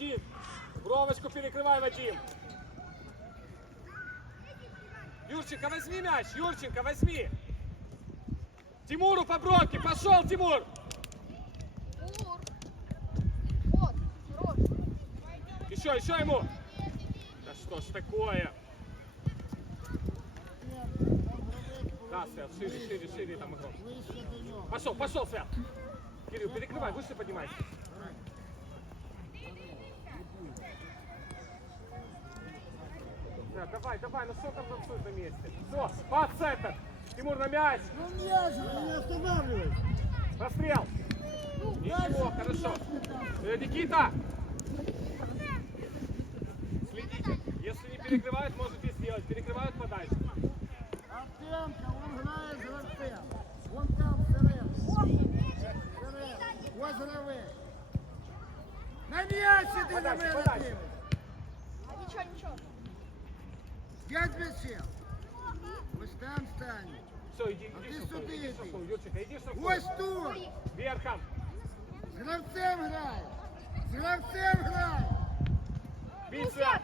Вадим. Бровочку перекрывай, Вадим. Юрченко, возьми мяч. Юрченко, возьми. Тимуру по бровке. Пошел, Тимур. Ур. Вот, хорош. Еще, еще ему. Да что ж такое? Да, Свят, шире, шире, шире там игрок. Пошел, пошел, Свят. Кирилл, перекрывай, выше поднимайся. давай, давай, ну что там танцует на месте? Все, под центр. Тимур на мяч. Ну мяч, не останавливай. Расстрел. Ничего, хорошо. Э, Никита. Следите. Если не перекрывают, можете сделать. Перекрывают подальше. Артемка, он грає з гравцем. Вон там всередині. Всередині. Ось гравець. На м'яч іди на Подальше, мене подальше. дивись. А ничего, ничего. П'ять м'ячів. Ось там стань. Все, иди, А иди ты штрафной, сюда иди иди. штрафной. Юрченко, иди штрафной. Ось тут. Верхом. З гравцем грає. З гравцем грає. Бить, Свят.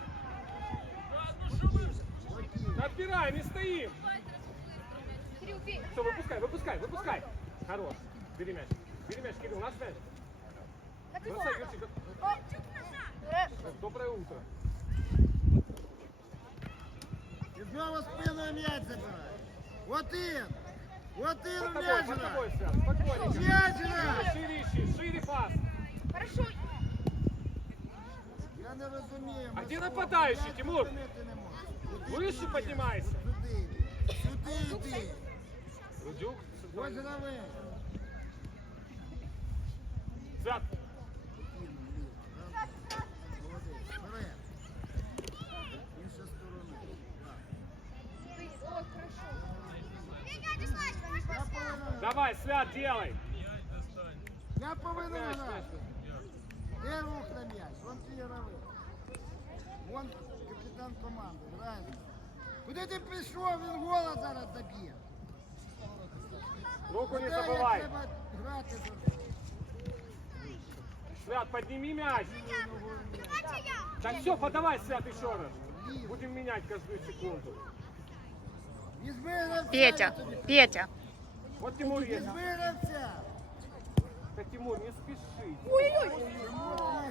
Отбирай, не стоим. Кирилл, бей. Все, выпускай, выпускай, выпускай. Хорош. Бери мяч. Бери мяч, Кирилл, наш мяч. Так и Бросай, вот. Юрченко. О, Э, Доброе утро. І знову спиною м'яч забирає. Один. Один Под тобой, м'яч под грає. тобой, Свят. Спокойненько. М'яч грає. Шире ищи, шире пас. Хорошо. Я не розумію. А ми де що, нападаючий, м'яч Тимур? зупинити не можемо. Куди Вище ти піднімайся. йдеш? Сюди йди. Сюди йди. Рудюк. Ось гравець. Свят. Руку не Віталія, забывай. Треба грати за це. Свят, подними мяч. Так все, подавай, Свят, еще раз. Будем менять каждую секунду. Візьми гравця. Петя, я тобі кажу. Петя. Вот Тимур есть. Візьми гравця. Да, Тимур, не спеши. Тимур, твій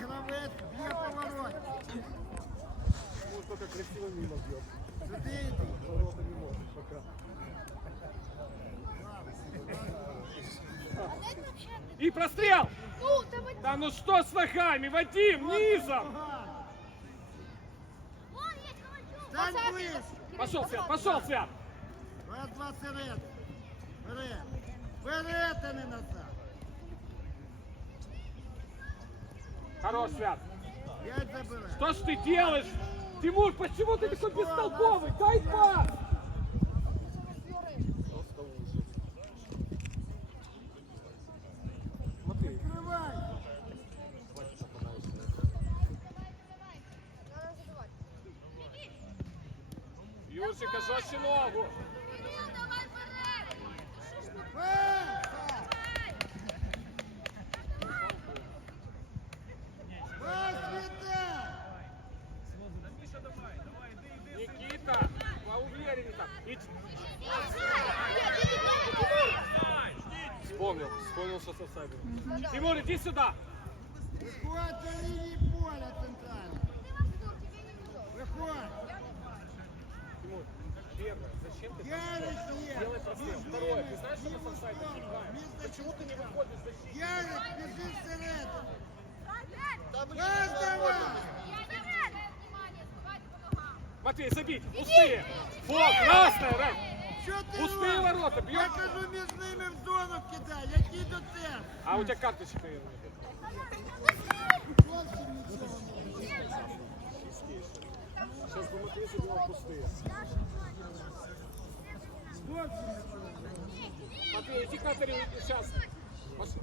гравець б'є поворот. Тимур только красиво мимо бьет. Сюди йди. Ворота не может пока. И прострел! Ну. Да ну что с ногами, Вадим, низом! Пошел, Свят, пошел, Свят! Раз, два, серед. Вперед. Вперед, а не назад. Хорош, Свят. Что ж ты делаешь? Тимур, почему ты такой бестолковый? Дай пас! Смотри, Відкривай. Надо забивать. Юрчика, жестче ногу. Пас! Пас віддай. Никита, поувереннее там. Вспомнил, вспомнил, что с офсайдом. Тимур, иди сюда. играем? Між Почему ты не защитниками. выходишь в защиту? Ярик, біжи всередину. Пас давай. Матвей, забить, пустые. Фо, красная, Рай. Що ти Пустые робиш? ворота, Я бьет. кажу, між ними в зону кидай, які до тебе. А у тебя карточка, наверное. Зовсім нічого не Сейчас бы Матвей забивал пустые. Зовсім не Матвей, иди к Атарю, сейчас. Пошли.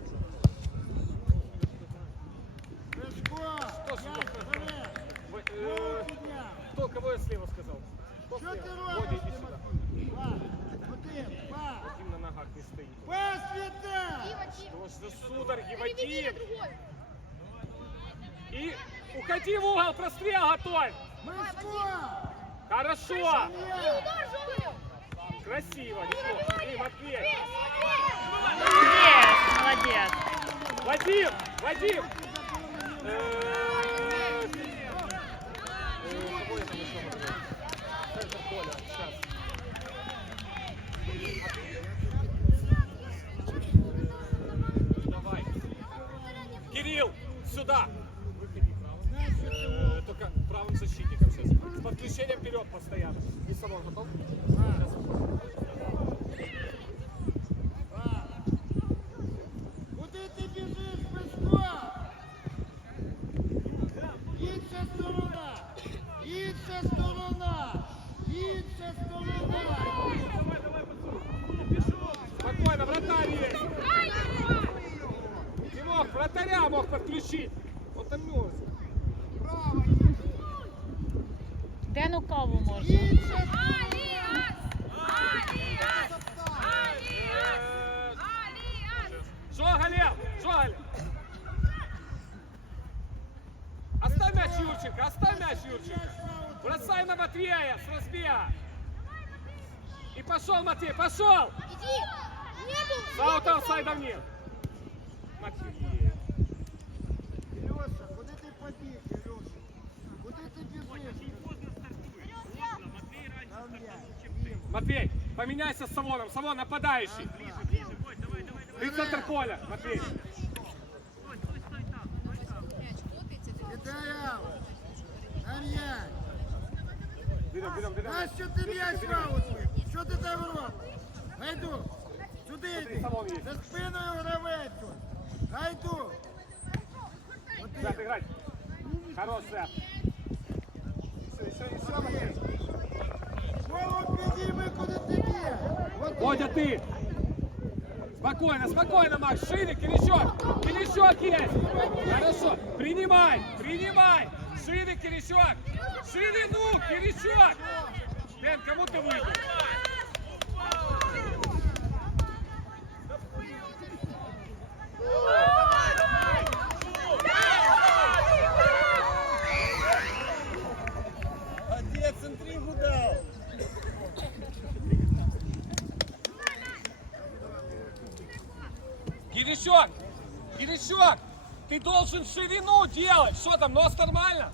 Гришко, Що ж я ви? вперед. Вы, Голову э, підняв. Кто, кого я слева сказал? Кто Що ти слева? робиш, Водя, иди сюда. Тимофій? Пас, один, пас. Вадим на ногах не стоит. Пас віддай. Дима, Дима. Что ж за судороги, Переведи на Вадим? другой. И Уходи в угол, прострел готовь. Мишко! Хорошо. Илья! Удар, Жулю! Красиво. неплохо. И Матвей. Есть, молодец. Вадим, Вадим. Э, э. Давай. Кирилл, сюда. Э, Только правым защитником сейчас. С подключением вперед постоянно. И салон готов? Куди пошел, Матвей, пошел. Иди! Нету! Аута офсайдов нет. Матвей. Ілюша, куди ти побіг, Ілюша? Куди ти біжиш? Там м'яч. Діма. Матвей, поменяйся с Савоном. Савон нападающий. Ты центр поля, Матвей. Кидай аут. На м'яч. Берем, берем, берем. А що ти м'яч в аут? Що ти там робиш? Гайду. Сюди йди. Салон є. За спиною гравець тут. Гайду. Свят, играть. Хорош, Свят. Все, все, все, Матвей. Голову підійми, куди ти б'єш. От Водя, ты! Спокойно, спокойно, Макс, шире, Киричок! Киричок есть! Хорошо, принимай, принимай! Шире, Киричок! Ширину, Киричок! Дэн, кому ты выйдешь? Киричок! Киричок! Ты должен ширину делать! Что там, нос нормально?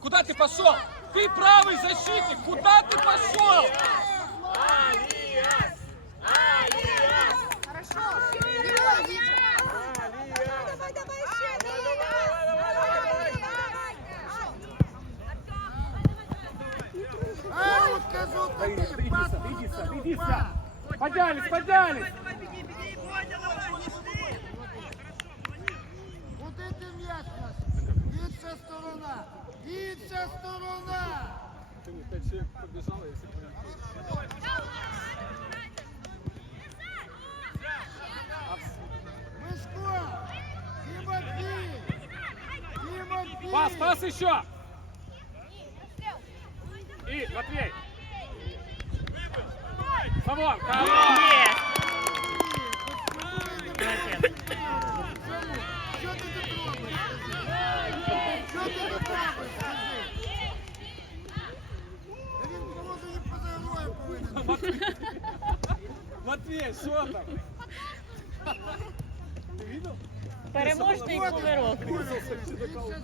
Куда ты пошел? Ты правый защитник! Куда ты пошел? Хорошо! Кажу Да тобі. иди, Свят, иди, воротарю, иди, пас. Свят! Поднялись, поднялись! Куди ти м'яч наш? Інша сторона. Інша сторона. Пять человек побежало, если Мишко. Тимофій. Тимофій. Пас, пас еще! И, Матвей! Бути. Матвей, Матвей, что там? Ты видел? Переможний кувирок. Інша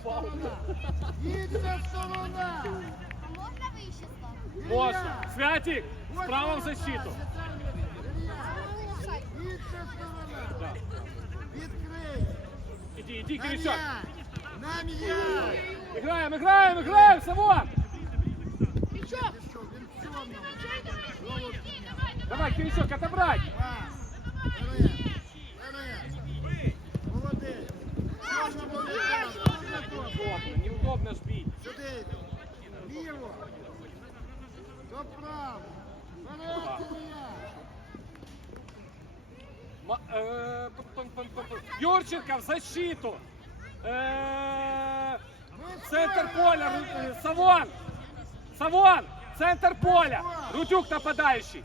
сторона. Інша сторона. Можно выше стать? Можно. Святик, справа в защиту. Інша сторона. Да. Відкрий. Иди, иди, На Киричок. м'яч. На м'яч. Играем, играем, играем, Савон! Ти що, він в чорному? Голову підняв. Давай, Киричок, отобрать! Пас. Вперед. Вперед. Молодець. Чорному віддав. Дуже добре. Неудобно, неудобно ж бить. Сюди йду. Юрченка в защиту. Э, центр поля. Э, Савон. Савон. Центр поля. Рудюк нападающий.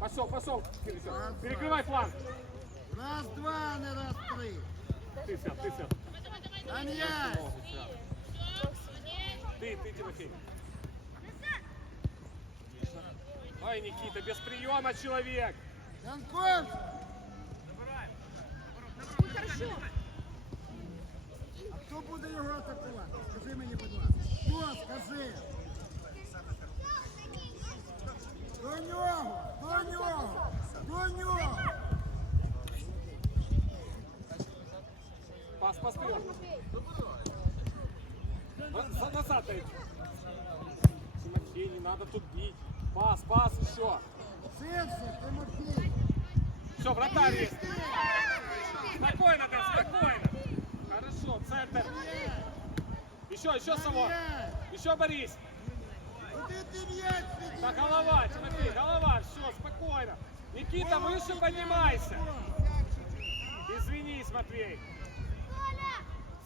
Пошел, пошел. Перекрывай план. Раз, два, не раз, три. Ты, Свят, ты. Ты, Тимофей. Ой, Никита, без приема человек. Янковський. А хто буде його атакувати? Скажи мені, будь ласка. Хто, скажи. До нього, до нього, до нього. Пас, пас вперед. На- за- Назад дайте. Тимофей, не надо тут бить. Пас, пас еще. Все, вратарь есть. Спокойно, Дэн, спокойно. Хорошо, центр. Еще, еще Савон. Еще Борис. Так, голова, Тимофей, голова. Все, спокойно. Никита, выше поднимайся. Извинись, Матвей.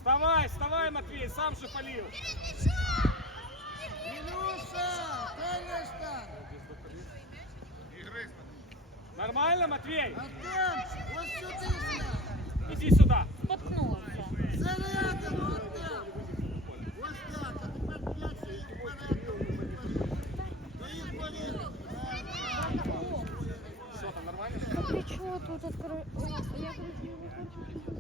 Вставай, вставай, Матвей, сам же полил. Ілюша, де решта? Нормально, Матвей? Артем, ось сюди сюди. Иди сюда. Споткнувся. Середину, Артем. Ось так, а тепер м'яч і вперед. До їх повірить. Что там, нормально? Ты что тут открой? Я говорю, не хочу.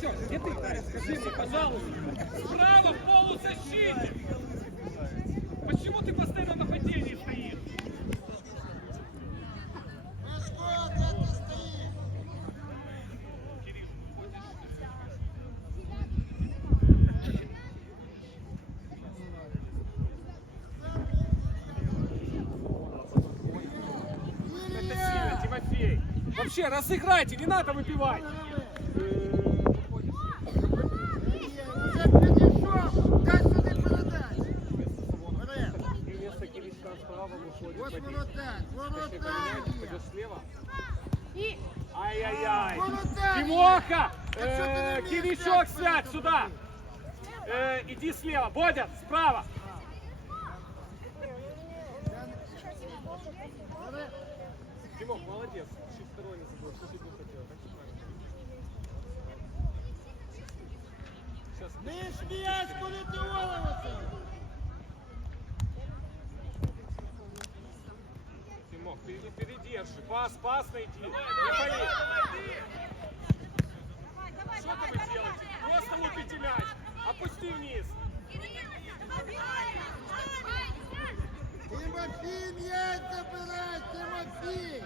Скажи мне, пожалуйста. Справа, в полузащите. Почему ты постоянно на нападении стоишь? Вообще, разыграйте, не надо выбивать. Бодя, справа. Тимох, молодец. Чуть второй не забыл. Что ты хотел? Сейчас. Лиш м'яч буде доволюватися. Тимох, ты не передержи. Пас, пас найди. Не пали. Что там вы делаете? Просто лупите мяч. Опусти вниз. Тимофій, м'яч забирай, Тимофій.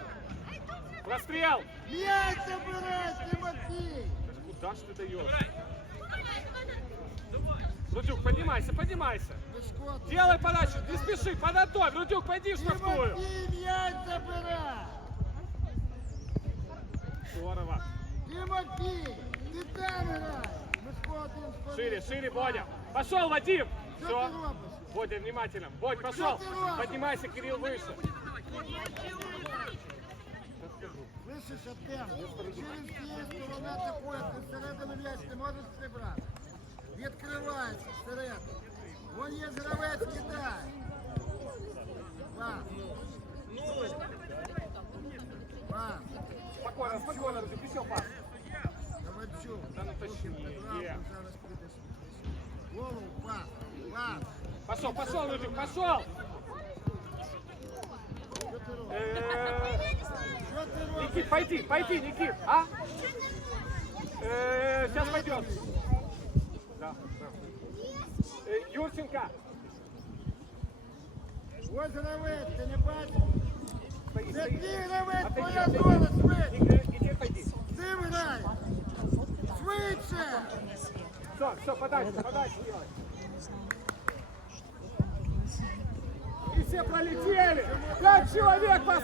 Прострел. М'яч забирай, Тимофій. Куда ж ты даешь? Рудюк, поднимайся, поднимайся. Мишко, ти- Делай подачу, не спеши, подготовь. Рудюк, пойди в штрафную. Тимофій, м'яч забирай. Здорово. Тимофій, ти там грай. Мишко, один з Шире, полів. шире, Бодя. Пошел, Вадим. Що Все. ти робиш? Бодя, внимательно. Бодь, пошел. Что ты робишь? Поднимайся, Кирилл, выше. Слышиш, Артем, через цієї сторони атакує, ти всередину м'яч не можеш прибрати. Відкривайся всередину. Вон є гравець, кидай. Пас. Пас. Спокойно, спокойно, Рудюк, еще пас. Ковальчук. Да ну точнее, є. Зараз прийдеш. Голову, пас. Пошел, пошел, Рудюк, пошел. Э? Никит, пойди, пойди, Никит, а? Э, Сейчас пойдет. Да, да. Э, Юрченко, Ось гравець, ти не бачиш? стои, Це стои. твій гравець, Отойди, твоя зона, швидше. Ти грай. Швидше. Все, все, подальше, подальше делай. Все пролетели. Пять человек вас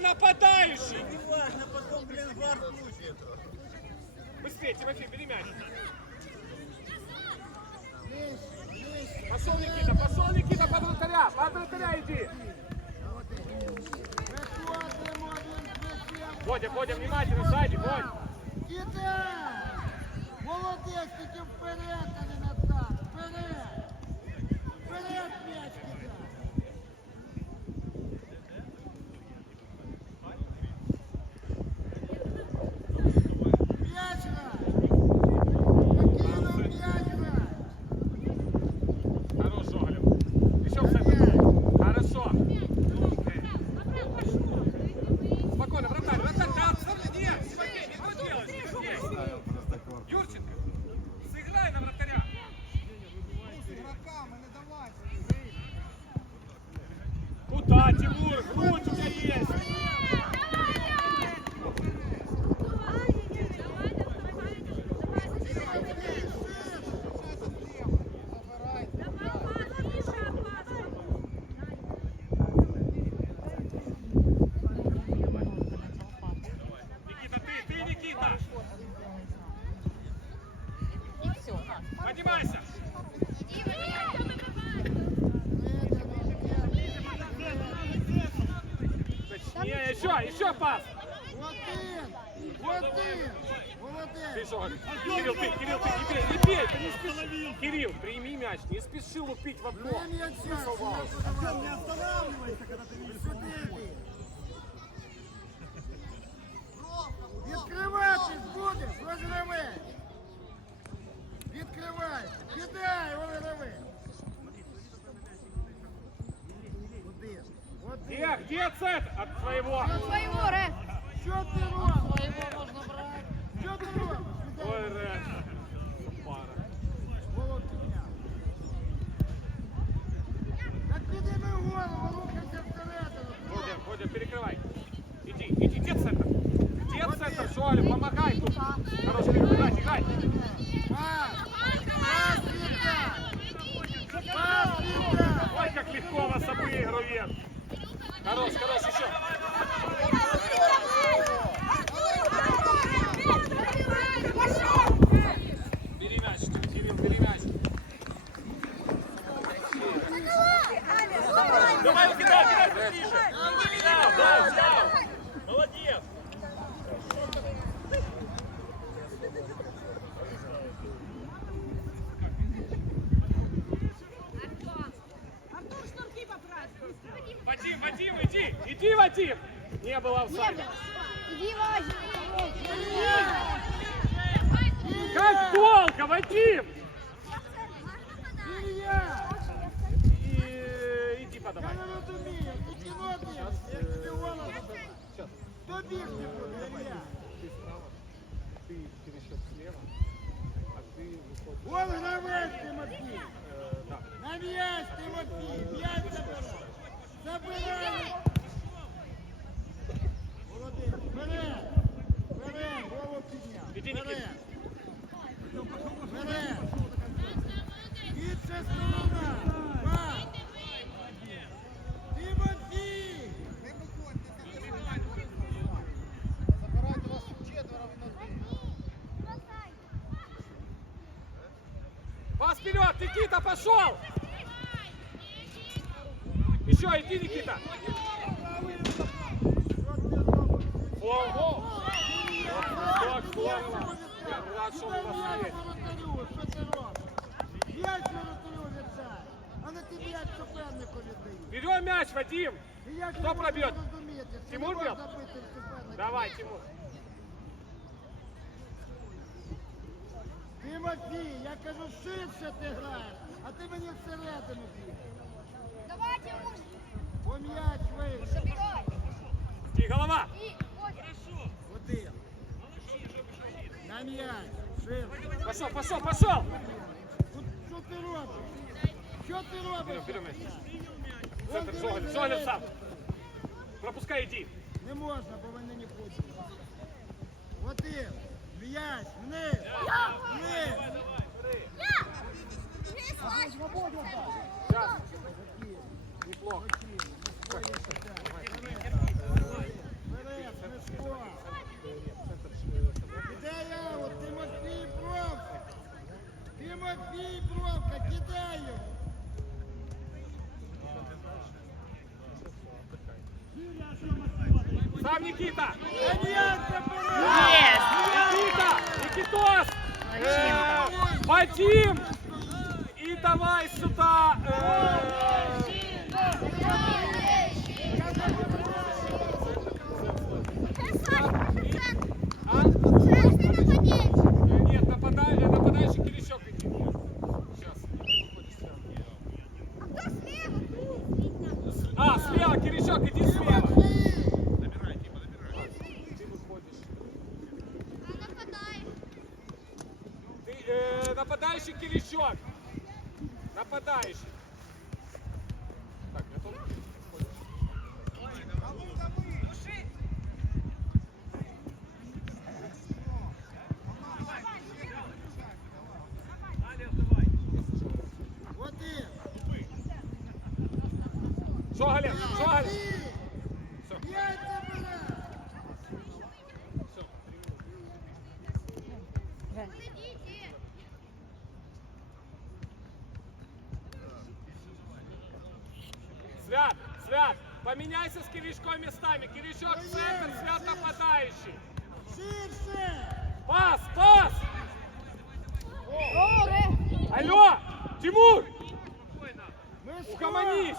Нападающий! Неважно, потом, блин, вар включит. Быстрее, Тимофей, бери мяч. Пошел Никита, пошел Никита под вратаря, под вратаря иди. Водя, Водя, внимательно, сзади, Водь. Кидай! Молодець, тільки вперед, а не назад. Вперед! Вперед м'яч кидай! М'яч грай! Закинув м'яч грай! Хорош, Жоголев. Еще в центр. Хорошо. Спокойно, вратарь, вратарь, да, смотри, нет, Тимофей, не то делай, Тимофей. Юрченко, сыграй на вратаря. Куда, Тимур? Грудь у тебя есть. Никита, ты, ты, Никита. І все. Поднимайся. Точнее, еще, еще пас. Один! Один! Ты Молодець! что, Кирилл, ты, Кирилл, ты не бей, не бей, ты не спеши. Кирилл, прими мяч, не спеши лупить в окно. Не м'яча! Артем, не останавливайся, когда ты видишь. Сюди йди! Відкриватись будеш, розриви! Відкривай! Кидай, розриви! Один! Один! Где, где центр от твоего? Своего, Ре. Що ти робиш? Своєго можна брати. Що ти робиш? Ой, Ре. Пара. Голову підняв. Так підійми голову, рухайся всередину. Водя, Водя, перекрывай. Иди, иди, где центр? Где центр, Жоля, помогай тут. Хорош, играй, играй. Пас! Пас кіно дивишся, як ти голову забиваєш. Хто бігти буде, Илья? Ты пересчет слева, а ты выходишь. Вон гравець Тимофій! Э, да. На м'яч, Тимофій! М'яч забирай! Забирай! Молодець! Вперед! Вперед! Голову підняв! Іди, Вперед! Нікіта. Вперед! Никита, пошел! Еще, иди, Никита. Гол. Вот, здорово. Я рад, что у вас есть. Що ти робиш? М'яч воротарю віддай, а не ти Тимофій, я кажу, ширше ти граєш, а ти мені всередину б'єш. Давай, Тимур. Бо м'яч вийшов. Забирай. И голова. И, Водя. Один. На м'яч, ширше. Пошел, пошел, пошел. Тут Що ти робиш? Що ти робиш? Берем, берем мяч. Вон Центр, диви, Жоголев, диви. Жоголев сам. Пропускай, иди. Не можна, бо вони не хочуть. Один. М'яч, Вниз! Вниз! Неплохо. Кидаю! Тимофій Бровка! Тимофій Бровка! Кидаю! Сам Никита! Нет! Никитос! Э, Вадим! И давай сюда! э, а? Э, Нет, нападай, э, нападающий Киричок иди. Сейчас. А, слева, Киричок, иди слева. Ты выходишь. Ты, э, нападающий Киричок. Нападающий. Так, готов? Вот и. Що, Гален? Що, Гален? Яйца, бля. Все. Свят, Свят, поменяйся с Киричком местами. Киричок в центр, Свят нападающий. Ширше. Пас, пас! Алло, Тимур! Угомонись.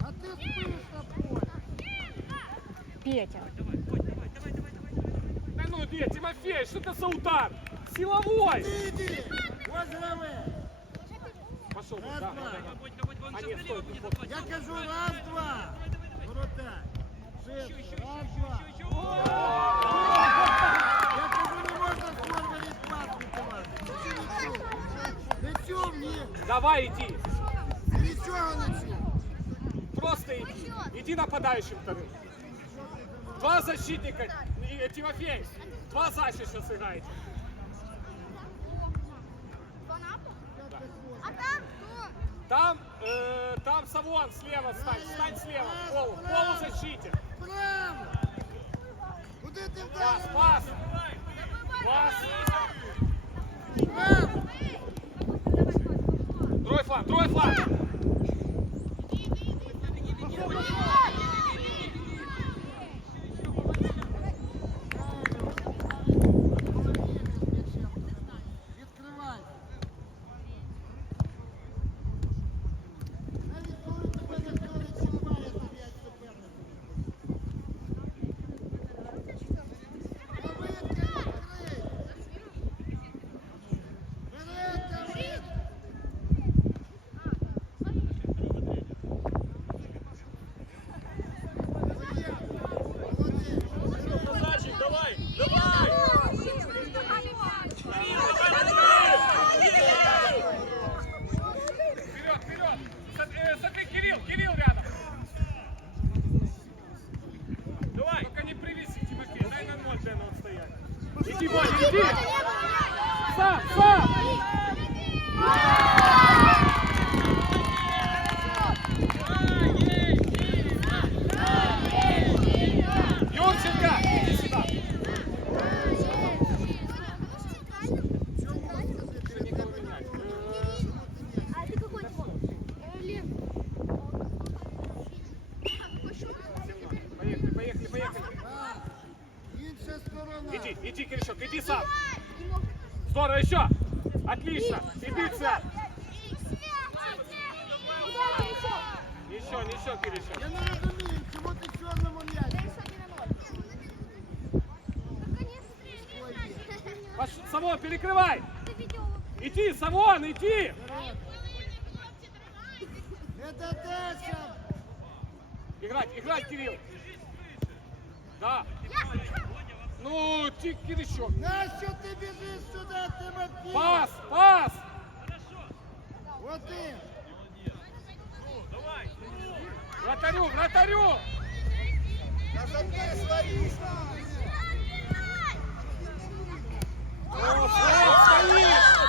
А ти спиш на поле. Петя. Да ну, нет, Тимофей, что это за удар? Силовой! Ти йди Ось гравець. Пошел, Раз, да, два. да, да. А нет, стой, не стой. Я кажу раз, два. Ворота. Ширше. Раз, два. Я кажу, не можна з форвардів пас віддавати. Ти не чув? Не чув, ні. Давай, иди. Нічого не чув. Просто иди. Иди нападающим вторым. Два защитника. И, э, Тимофей, два защита сейчас сыграете. Там, э, там Савон слева стань, стань слева, полу, в полузащите. Право. Куди ти Пас, пас. Пас. Другой фланг, другой фланг. Иди, Самон, иди. Вперед. Это дальше. Играть, играть, Кирилл. Да. Ну, ти, Киричок. Нащо ти біжиш сюди, Тимофій? Пас, пас. Один. Вратарю, вратарю. О, Свят, стоишь.